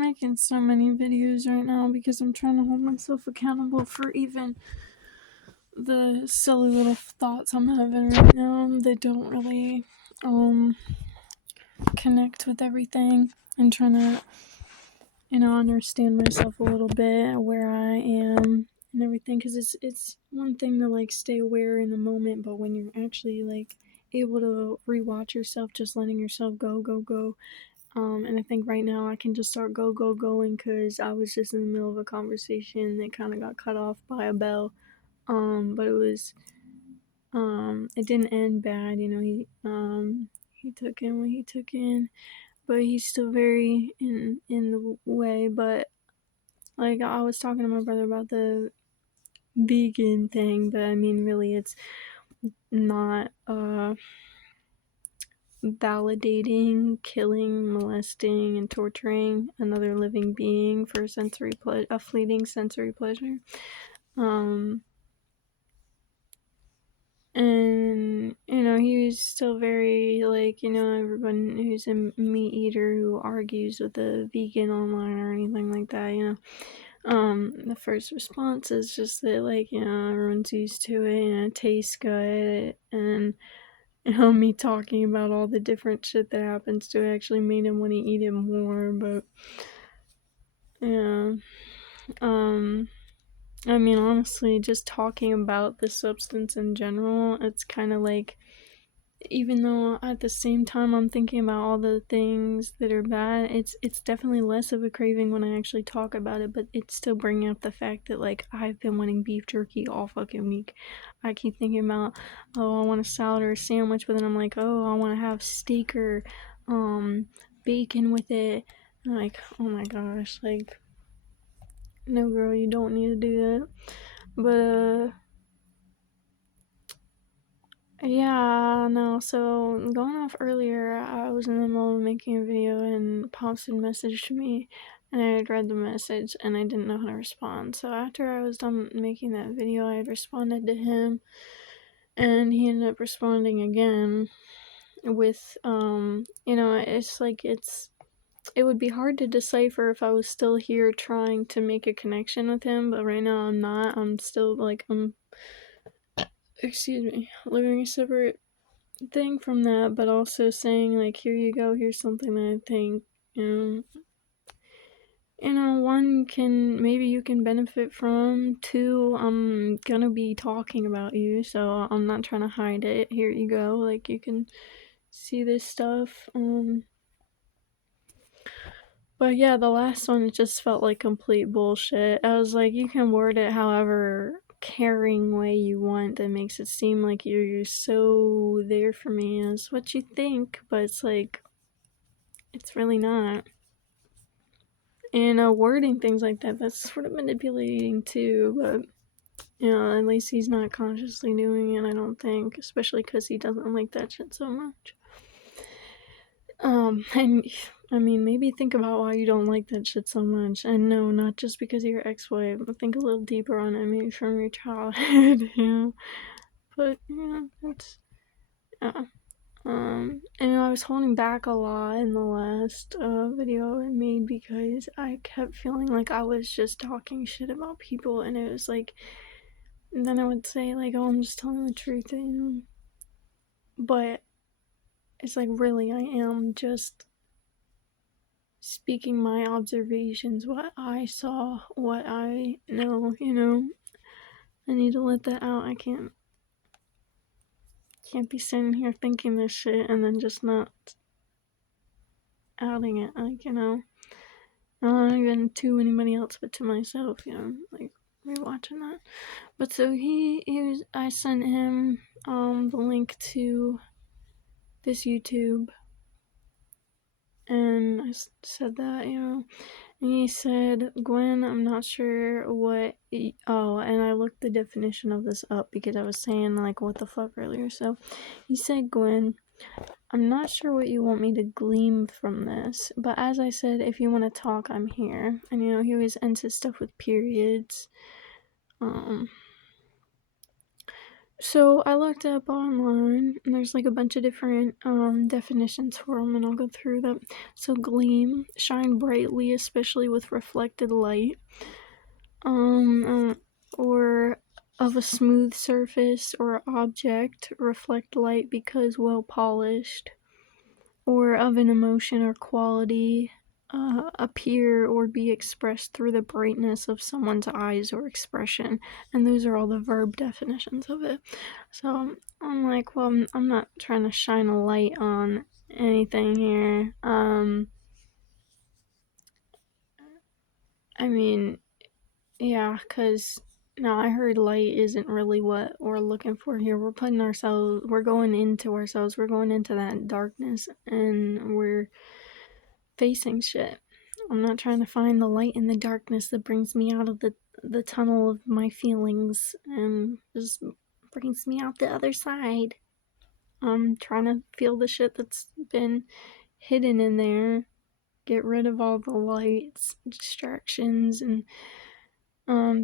making so many videos right now because I'm trying to hold myself accountable for even the silly little thoughts I'm having right now that don't really connect with everything, and trying to understand myself a little bit, where I am and everything, because it's one thing to like stay aware in the moment, but when you're actually like able to rewatch yourself, just letting yourself go. And I think right now I can just start going because I was just in the middle of a conversation that kind of got cut off by a bell. But it didn't end bad. He took in what he took in, but he's still very in the way. But like I was talking to my brother about the vegan thing, but I mean really it's not validating, killing, molesting, and torturing another living being for a fleeting sensory pleasure. And he was still very like, everyone who's a meat eater who argues with a vegan online or anything like that, the first response is just that like, everyone's used to it and it tastes good, and me talking about all the different shit that happens to it actually made him want to eat it more. But yeah, I mean, honestly, just talking about the substance in general, it's kind of like, even though at the same time I'm thinking about all the things that are bad, it's definitely less of a craving when I actually talk about it, but it's still bringing up the fact that like I've been wanting beef jerky all fucking week. I keep thinking about, oh, I want a salad or a sandwich, but then I'm like, oh, I want to have steak or bacon with it. And like, oh my gosh, like, no girl, you don't need to do that. But yeah, no, so going off earlier, I was in the middle of making a video and Pops had messaged me, and I had read the message and I didn't know how to respond. So after I was done making that video, I had responded to him, and he ended up responding again with, it's like it would be hard to decipher if I was still here trying to make a connection with him, but right now I'm not. I'm still like, living a separate thing from that, but also saying like, here you go, here's something that I think, one, maybe you can benefit from. Two, I'm gonna be talking about you, so I'm not trying to hide it. Here you go, like, you can see this stuff. But yeah, the last one, it just felt like complete bullshit. I was like, you can word it however caring way you want that makes it seem like you're so there for me, and it's what you think, but it's like, it's really not. And wording things like that, that's sort of manipulating too, but at least he's not consciously doing it, I don't think, especially because he doesn't like that shit so much. And I mean, maybe think about why you don't like that shit so much. And no, not just because of your ex-wife, but think a little deeper on it, maybe from your childhood, But, that's, yeah. And I was holding back a lot in the last video I made because I kept feeling like I was just talking shit about people, and it was like, and then I would say like, oh, I'm just telling the truth, but it's like, really, I am just speaking my observations, what I saw, what I know, I need to let that out. I can't be sitting here thinking this shit and then just not outing it, like, not even to anybody else, but to myself, like, rewatching that. But so I sent him the link to this YouTube, and I said that, and he said, Gwen, I'm not sure what, and I looked the definition of this up because I was saying like, what the fuck earlier. So he said, Gwen, I'm not sure what you want me to glean from this, but as I said, if you want to talk, I'm here. And he always ends his stuff with periods. So I looked up online, and there's like a bunch of different definitions for them, and I'll go through them. So gleam, shine brightly, especially with reflected light, or of a smooth surface or object, reflect light because well polished, or of an emotion or quality, appear or be expressed through the brightness of someone's eyes or expression. And those are all the verb definitions of it. So I'm like, well, I'm not trying to shine a light on anything here. I mean, yeah, because now I heard light isn't really what we're looking for here. We're going into ourselves, we're going into that darkness, and we're facing shit. I'm not trying to find the light in the darkness that brings me out of the tunnel of my feelings and just brings me out the other side. I'm trying to feel the shit that's been hidden in there, get rid of all the lights, distractions, and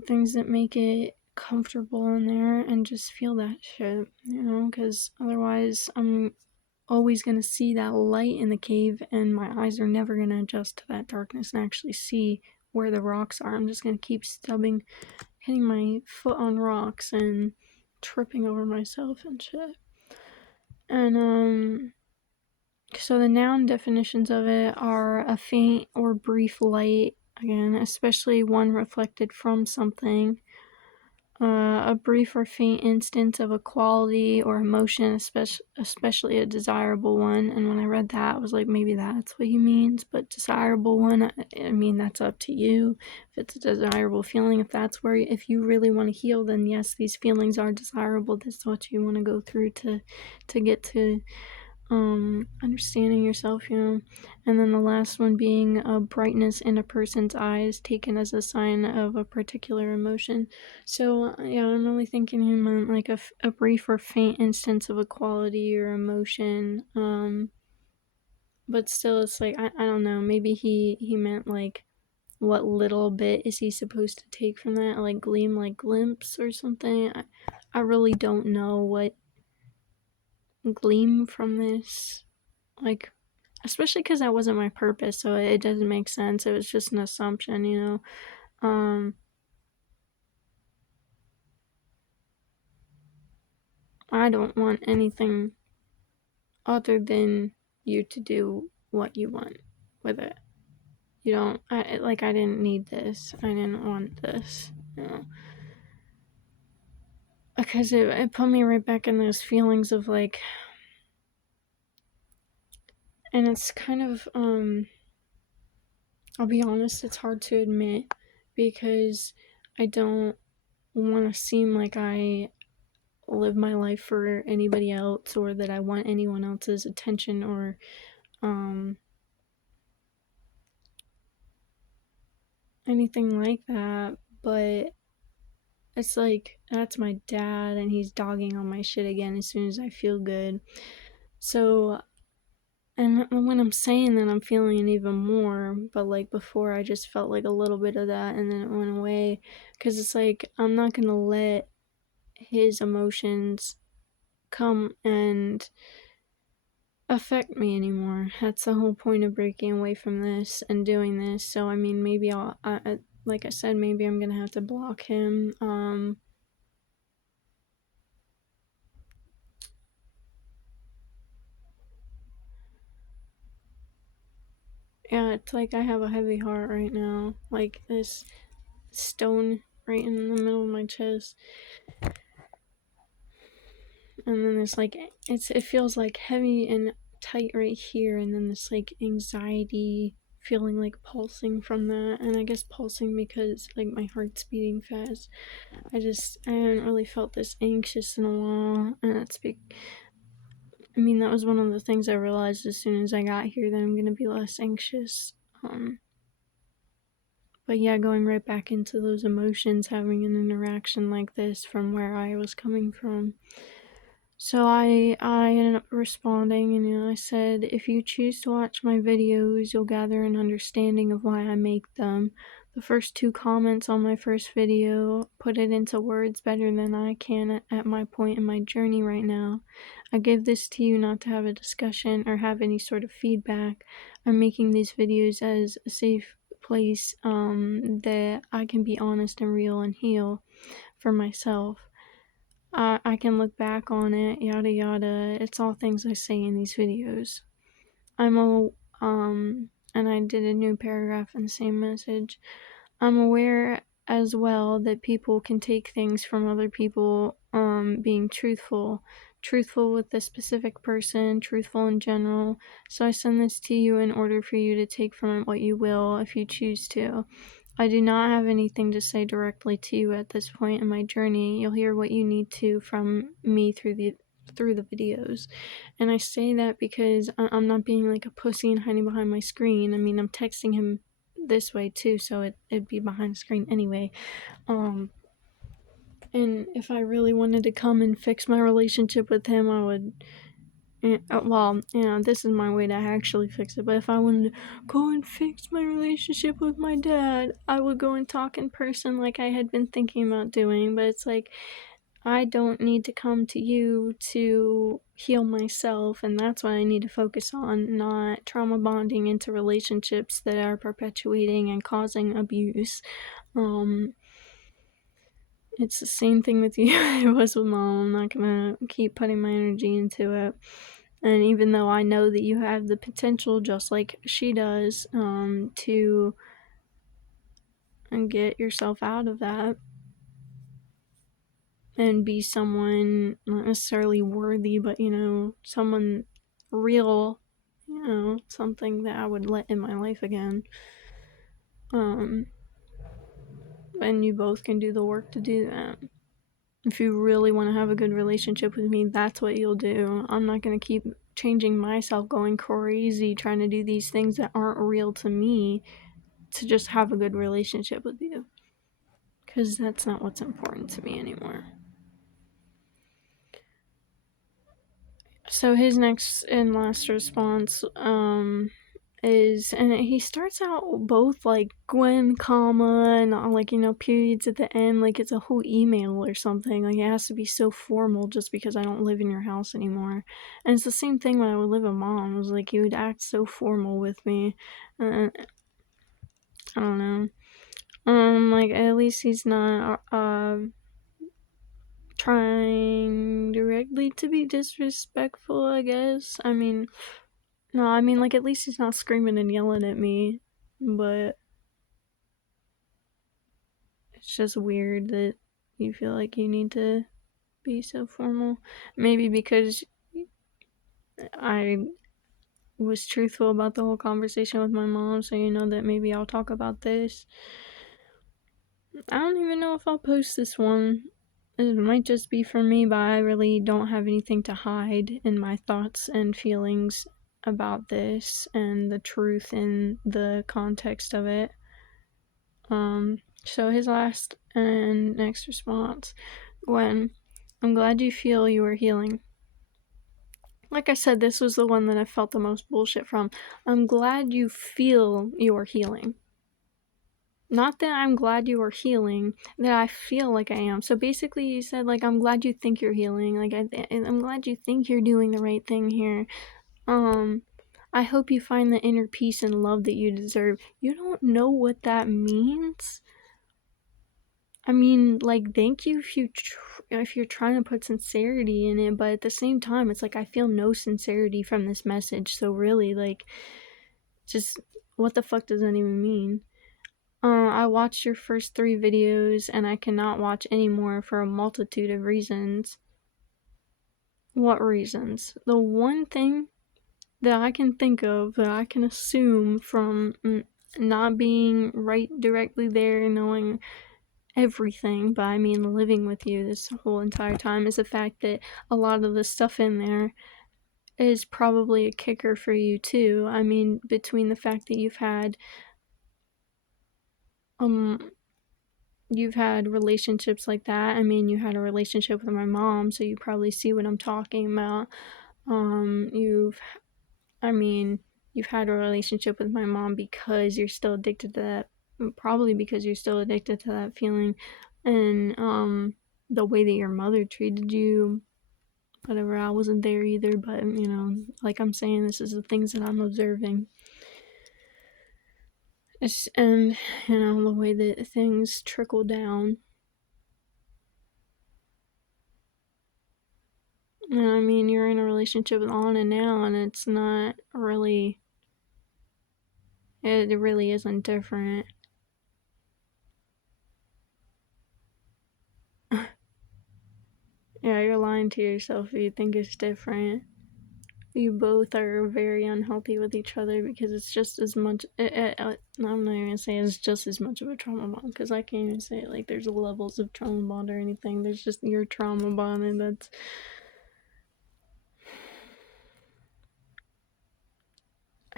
things that make it comfortable in there, and just feel that shit, because otherwise I'm always going to see that light in the cave, and my eyes are never going to adjust to that darkness and actually see where the rocks are. I'm just going to keep hitting my foot on rocks and tripping over myself and shit. And so the noun definitions of it are a faint or brief light, again, especially one reflected from something. A brief or faint instance of a quality or emotion, especially a desirable one. And when I read that, I was like, maybe that's what he means. But desirable one, I mean, that's up to you. If it's a desirable feeling, if you really want to heal, then yes, these feelings are desirable. That's what you want to go through to get to understanding yourself, and then the last one being a brightness in a person's eyes taken as a sign of a particular emotion. So yeah, I'm really thinking he meant like a brief or faint instance of a quality or emotion, but still it's like I don't know, maybe he meant like what little bit is he supposed to take from that, like gleam, like glimpse or something. I really don't know what gleam from this, like, especially because that wasn't my purpose, so it doesn't make sense. It was just an assumption. I don't want anything other than you to do what you want with it. You don't, I didn't need this. I didn't want this, because it put me right back in those feelings of like, and it's kind of, I'll be honest, it's hard to admit because I don't want to seem like I live my life for anybody else, or that I want anyone else's attention, or anything like that. But it's like, that's my dad, and he's dogging on my shit again as soon as I feel good. So, and when I'm saying that, I'm feeling it even more. But like before, I just felt like a little bit of that, and then it went away. Because it's like, I'm not gonna let his emotions come and affect me anymore. That's the whole point of breaking away from this and doing this. So I mean, maybe like I said, maybe I'm gonna have to block him. Yeah, it's like I have a heavy heart right now, like this stone right in the middle of my chest, and then this like it feels like heavy and tight right here, and then this like anxiety feeling like pulsing from that, and I guess pulsing because like my heart's beating fast. I haven't really felt this anxious in a while, and I mean, that was one of the things I realized as soon as I got here, that I'm gonna be less anxious. But yeah, going right back into those emotions, having an interaction like this from where I was coming from. So I ended up responding, and I said, if you choose to watch my videos, you'll gather an understanding of why I make them. the first 2 comments on my first video put it into words better than I can at my point in my journey right now. I give this to you not to have a discussion or have any sort of feedback. I'm making these videos as a safe place that I can be honest and real and heal for myself. I can look back on it, yada yada. It's all things I say in these videos. And I did a new paragraph in the same message. I'm aware as well that people can take things from other people being truthful with a specific person, truthful in general. So I send this to you in order for you to take from it what you will if you choose to. I do not have anything to say directly to you at this point in my journey. You'll hear what you need to from me through the videos. And I say that because I'm not being like a pussy and hiding behind my screen. I mean, I'm texting him this way too, so it'd be behind the screen anyway. And if I really wanted to come and fix my relationship with him, I would. Well, this is my way to actually fix it, but if I wanted to go and fix my relationship with my dad, I would go and talk in person like I had been thinking about doing, but it's like, I don't need to come to you to heal myself, and that's what I need to focus on, not trauma bonding into relationships that are perpetuating and causing abuse. It's the same thing with you it was with Mom. I'm not gonna keep putting my energy into it. And even though I know that you have the potential, just like she does, to get yourself out of that and be someone not necessarily worthy, but someone real, something that I would let in my life again. And you both can do the work to do that. If you really want to have a good relationship with me, that's what you'll do. I'm not going to keep changing myself, going crazy, trying to do these things that aren't real to me to just have a good relationship with you. Because that's not what's important to me anymore. So his next and last response is, and he starts out both like Gwen, comma, and like periods at the end, like it's a whole email or something. Like it has to be so formal just because I don't live in your house anymore. And it's the same thing when I would live with Mom. It was like you would act so formal with me. I don't know. Like at least he's not trying directly to be disrespectful, I guess. I mean, like at least he's not screaming and yelling at me, but it's just weird that you feel like you need to be so formal. Maybe because I was truthful about the whole conversation with my mom, so that maybe I'll talk about this. I don't even know if I'll post this one. It might just be for me, but I really don't have anything to hide in my thoughts and feelings about this and the truth in the context of it. So his last and next response, Gwen, I'm glad you feel you are healing. Like I said, this was the one that I felt the most bullshit from. I'm glad you feel you are healing. Not that I'm glad you are healing, that I feel like I am. So basically you said, like, I'm glad you think you're healing. Like, I'm glad you think you're doing the right thing here. I hope you find the inner peace and love that you deserve. You don't know what that means? I mean, like, thank you if you're trying to put sincerity in it, but at the same time, it's like I feel no sincerity from this message. So really, like, just what the fuck does that even mean? I watched your first 3 videos and I cannot watch any more for a multitude of reasons. What reasons? The one thing that I can think of, that I can assume from not being right directly there, knowing everything, but I mean living with you this whole entire time, is the fact that a lot of the stuff in there is probably a kicker for you too. I mean, between the fact that you've had relationships like that. I mean, you had a relationship with my mom, so you probably see what I'm talking about. You've had a relationship with my mom because you're still addicted to that probably because you're still addicted to that feeling, and the way that your mother treated you, whatever. I wasn't there either, but like I'm saying, this is the things that I'm observing. And the way that things trickle down. And I mean, you're in a relationship with Anna now, and it's not really. It really isn't different. Yeah, you're lying to yourself if you think it's different. You both are very unhealthy with each other because it's just as much. I'm not even gonna say it's just as much of a trauma bond because I can't even say like there's levels of trauma bond or anything. There's just your trauma bond, and that's.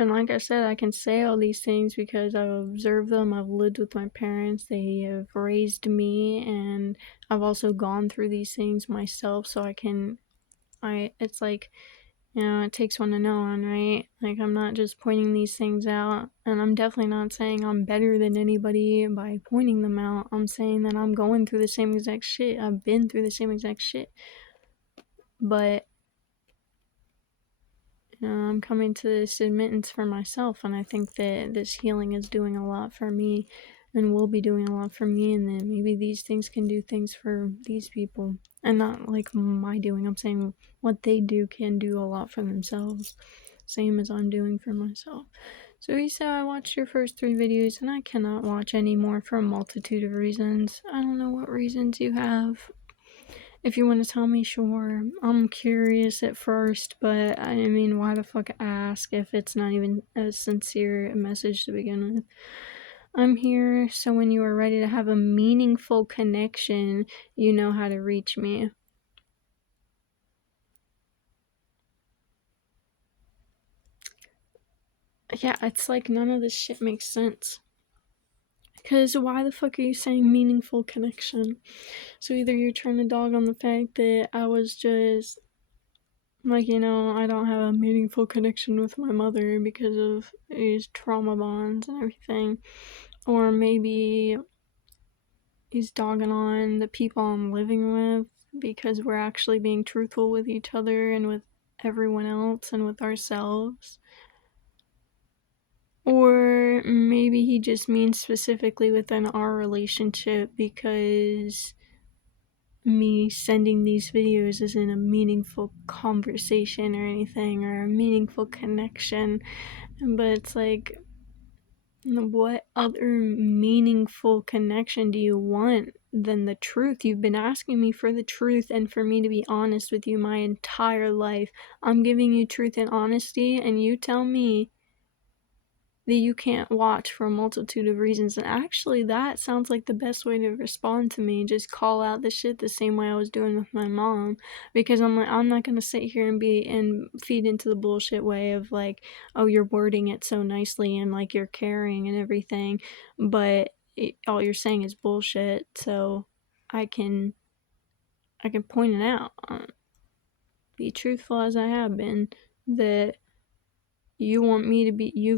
And like I said, I can say all these things because I've observed them. I've lived with my parents. They have raised me, and I've also gone through these things myself. So it's like, it takes one to know one, right? Like, I'm not just pointing these things out, and I'm definitely not saying I'm better than anybody by pointing them out. I'm saying that I'm going through the same exact shit. I've been through the same exact shit. But I'm coming to this admittance for myself, and I think that this healing is doing a lot for me and will be doing a lot for me, and then maybe these things can do things for these people. And not like my doing, I'm saying what they do can do a lot for themselves, same as I'm doing for myself. So Issa, I watched your first 3 videos, and I cannot watch any more for a multitude of reasons. I don't know what reasons you have. If you want to tell me, sure. I'm curious at first, but I mean, why the fuck ask if it's not even a sincere message to begin with? I'm here so when you are ready to have a meaningful connection, you know how to reach me. Yeah, it's like none of this shit makes sense. Because why the fuck are you saying meaningful connection? So either you're trying to dog on the fact that I was just like, I don't have a meaningful connection with my mother because of these trauma bonds and everything. Or maybe he's dogging on the people I'm living with because we're actually being truthful with each other and with everyone else and with ourselves. Or maybe he just means specifically within our relationship because me sending these videos isn't a meaningful conversation or anything or a meaningful connection. But it's like, what other meaningful connection do you want than the truth? You've been asking me for the truth and for me to be honest with you my entire life. I'm giving you truth and honesty, and you tell me that you can't watch for a multitude of reasons. And actually, that sounds like the best way to respond to me. Just call out the shit the same way I was doing with my mom. Because I'm like, I'm not gonna sit here and feed into the bullshit way of like, oh, you're wording it so nicely and like you're caring and everything, but all you're saying is bullshit. So I can point it out, be truthful as I have been, that you've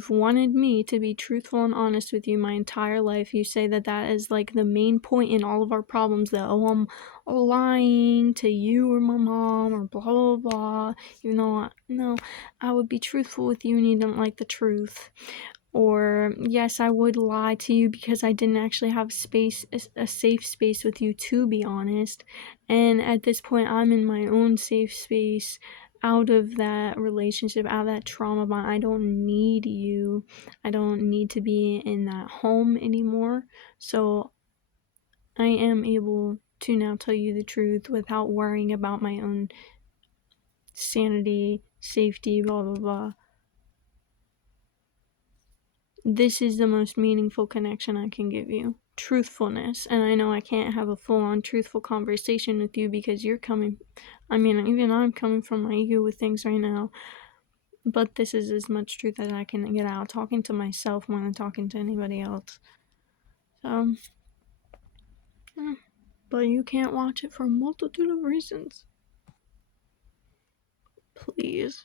wanted me to be truthful and honest with you my entire life. You say that is like the main point in all of our problems, that, oh, I'm lying to you or my mom or blah blah blah, even though no, I would be truthful with you and you don't like the truth. Or yes, I would lie to you because I didn't actually have a safe space with you, to be honest. And at this point, I'm in my own safe space, out of that relationship, out of that trauma bond. I don't need you. I don't need to be in that home anymore. So I am able to now tell you the truth without worrying about my own sanity, safety, blah blah blah. This is the most meaningful connection I can give you. Truthfulness. And I know I can't have a full-on truthful conversation with you because even I'm coming from my ego with things right now. But this is as much truth as I can get out, talking to myself more than talking to anybody else. So, but you can't watch it for a multitude of reasons. Please.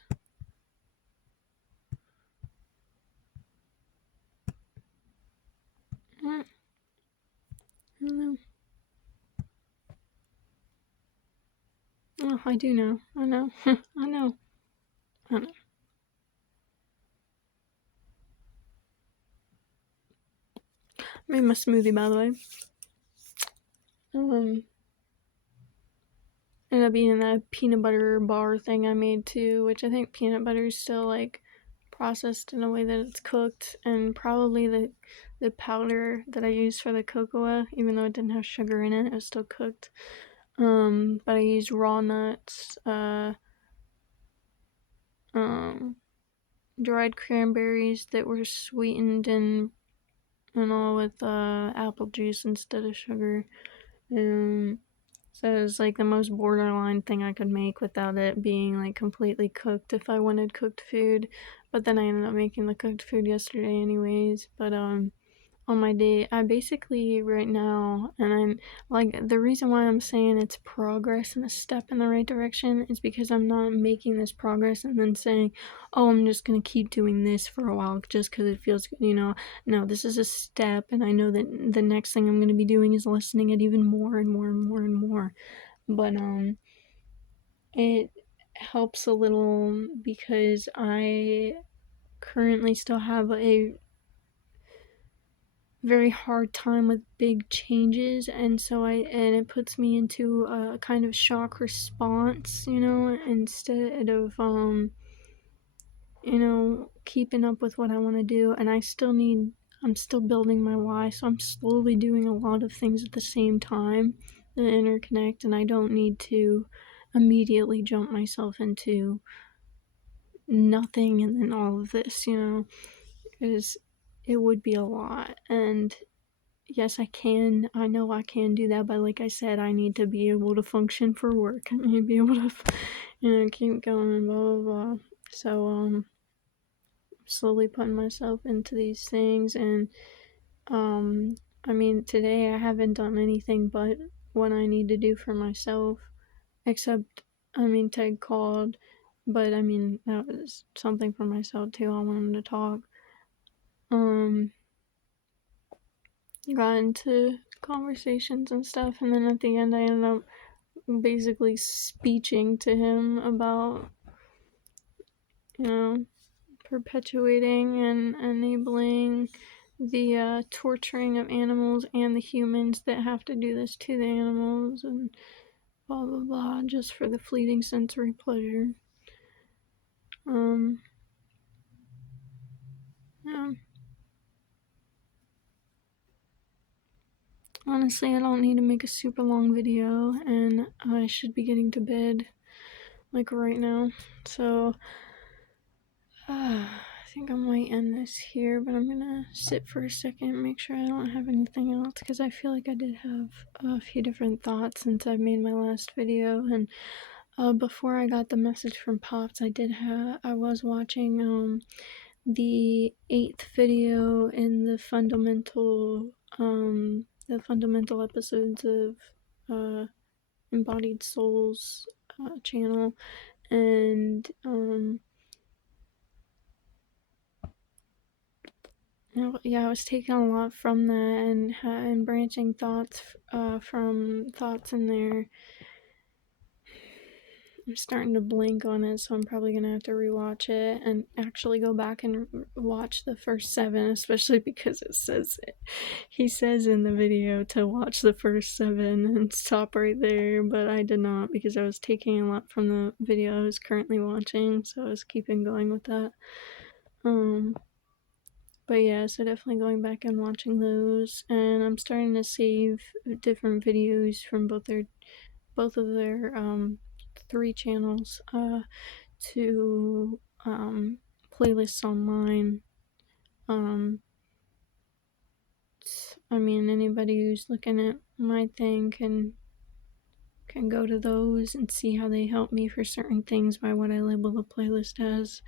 I do know. I know. I know. I know. Made my smoothie, by the way. Ended up eating that peanut butter bar thing I made too, which I think peanut butter is still like processed in a way that it's cooked, and probably the powder that I used for the cocoa, even though it didn't have sugar in it, it was still cooked. But I used raw nuts, dried cranberries that were sweetened and all with apple juice instead of sugar. So it was like the most borderline thing I could make without it being like completely cooked if I wanted cooked food. But then I ended up making the cooked food yesterday anyways. But on my day, I basically right now, and I'm like, the reason why I'm saying it's progress and a step in the right direction is because I'm not making this progress and then saying, oh, I'm just gonna keep doing this for a while just because it feels good, you know. No, this is a step, and I know that the next thing I'm gonna be doing is listening it even more and more and more and more. But it helps a little because I currently still have a very hard time with big changes, and it puts me into a kind of shock response, you know, instead of keeping up with what I want to do. And I'm still building my why, so I'm slowly doing a lot of things at the same time that interconnect, and I don't need to immediately jump myself into nothing and then all of this, you know, because it would be a lot. And yes, I know I can do that, but like I said, I need to be able to function for work. I need to be able to, keep going, blah, blah, blah. So, slowly putting myself into these things. And, I mean, today I haven't done anything but what I need to do for myself, except, Ted called, but that was something for myself too. I want him to talk. Got into conversations and stuff, and then at the end I ended up basically speeching to him about, perpetuating and enabling the torturing of animals and the humans that have to do this to the animals, and blah blah blah, just for the fleeting sensory pleasure. Yeah. Honestly, I don't need to make a super long video, and I should be getting to bed like right now. So I think I might end this here, but I'm gonna sit for a second, make sure I don't have anything else, because I feel like I did have a few different thoughts since I made my last video. And before I got the message from Pops, I was watching the 8th video in the fundamental episodes of Embodied Souls channel, and yeah, I was taking a lot from that, and branching thoughts from thoughts in there. I'm starting to blink on it, so I'm probably gonna have to rewatch it and actually go back and watch the first 7, especially because he says in the video to watch the first 7 and stop right there, but I did not, because I was taking a lot from the video I was currently watching, so I was keeping going with that. But yeah, so definitely going back and watching those, and I'm starting to save different videos from both of their 3 channels to playlists online. Anybody who's looking at my thing can go to those and see how they help me for certain things by what I label the playlist as.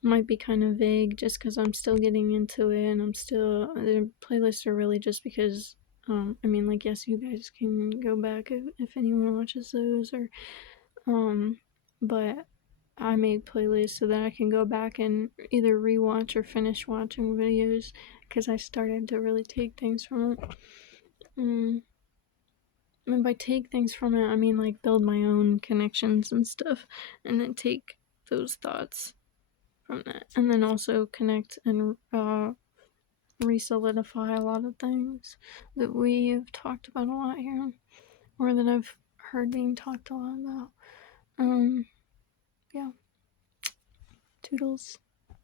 Might be kind of vague just because I'm still getting into it, and the playlists are really just because yes, you guys can go back if anyone watches those, or but I made playlists so that I can go back and either rewatch or finish watching videos, because I started to really take things from it. And by take things from it, I mean like build my own connections and stuff, and then take those thoughts from that, and then also connect and re-solidify a lot of things that we've talked about a lot here, or that I've heard being talked a lot about. Yeah. Toodles.